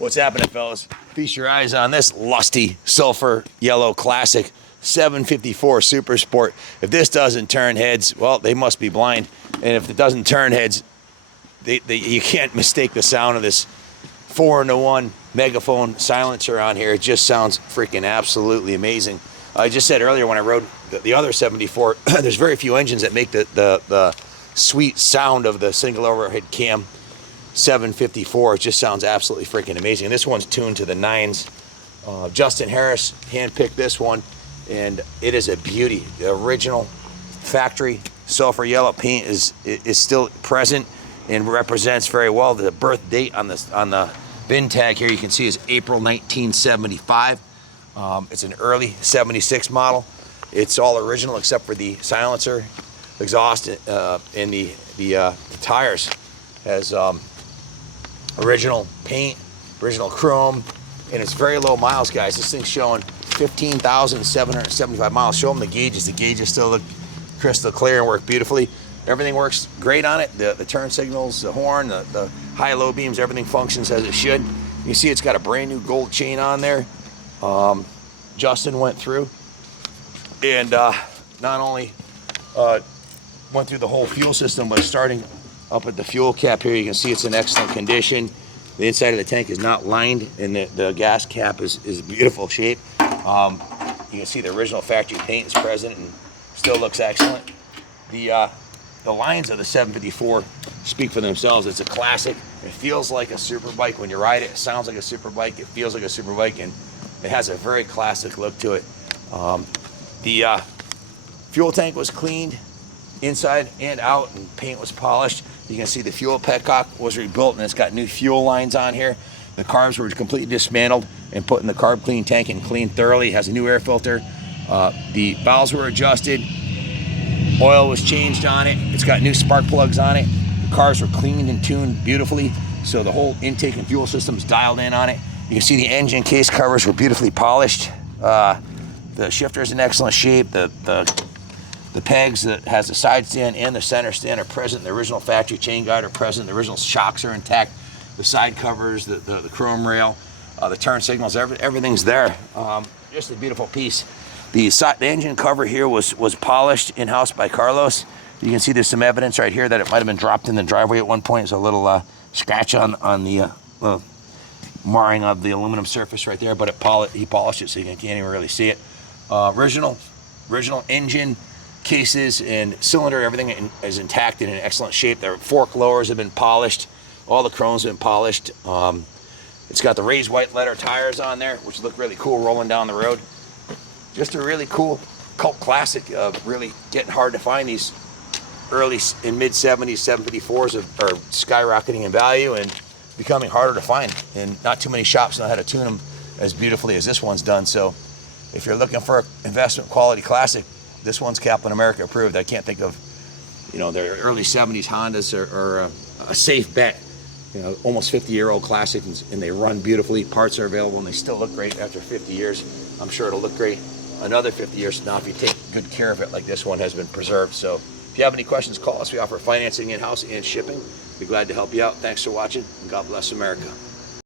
What's happening, fellas? Feast your eyes on this lusty sulfur yellow classic 754 Super Sport. If this doesn't turn heads, well, they must be blind. And if it doesn't turn heads, you can't mistake the sound of this 4-in-1 megaphone silencer on here. It just sounds freaking absolutely amazing. I just said earlier when I rode the other 74, there's very few engines that make the sweet sound of the single overhead cam 754. It just sounds absolutely freaking amazing. And this one's tuned to the 9s. Justin Harris handpicked this one, and it is a beauty. The original factory sulfur yellow paint is still present and represents very well the birth date on the bin tag here. You can see is April 1975. It's an early 76 model. It's all original except for the silencer, exhaust, and the tires. Has original paint, original chrome, and it's very low miles, guys. This thing's showing 15,775 miles. Show them the gauges. The gauges still look crystal clear and work beautifully. Everything works great on it. The turn signals, the horn, the high-low beams, everything functions as it should. You see it's got a brand new gold chain on there. Justin went through and not only went through the whole fuel system, but starting up at the fuel cap here, you can see it's in excellent condition. The inside of the tank is not lined, and the gas cap is beautiful shape. You can see the original factory paint is present and still looks excellent. The lines of the 754 speak for themselves. It's a classic. It feels like a super bike when you ride it. It sounds like a super bike. It feels like a super bike, and it has a very classic look to it. The fuel tank was cleaned inside and out, and paint was polished. You can see the fuel petcock was rebuilt, and it's got new fuel lines on here. The carbs were completely dismantled and put in the carb clean tank and cleaned thoroughly. It has a new air filter. The valves were adjusted. Oil was changed on it. It's got new spark plugs on it. The cars were cleaned and tuned beautifully, so the whole intake and fuel system is dialed in on it. You can see the engine case covers were beautifully polished. The shifter is in excellent shape. The pegs that has the side stand and the center stand are present. The original factory chain guide are present. The original shocks are intact. The side covers, the chrome rail, the turn signals, everything's there. Just a beautiful piece. The engine cover here was polished in-house by Carlos. You can see there's some evidence right here that it might have been dropped in the driveway at one point. There's a little scratch on the marring of the aluminum surface right there, but he polished it so you can't even really see it. Original engine, cases and cylinder, everything is intact and in excellent shape. The fork lowers have been polished. All the chrome's been polished. It's got the raised white letter tires on there, which look really cool rolling down the road. Just a really cool cult classic. Really getting hard to find. These early and mid 70s 754s are skyrocketing in value and becoming harder to find. And not too many shops know how to tune them as beautifully as this one's done. So if you're looking for an investment quality classic, this one's Kaplan America approved. I can't think of, their early 70s Hondas are a safe bet. Almost 50-year-old classic, and they run beautifully. Parts are available, and they still look great after 50 years. I'm sure it'll look great another 50 years from now if you take good care of it like this one has been preserved. So if you have any questions, call us. We offer financing in-house and shipping. Be glad to help you out. Thanks for watching, and God bless America.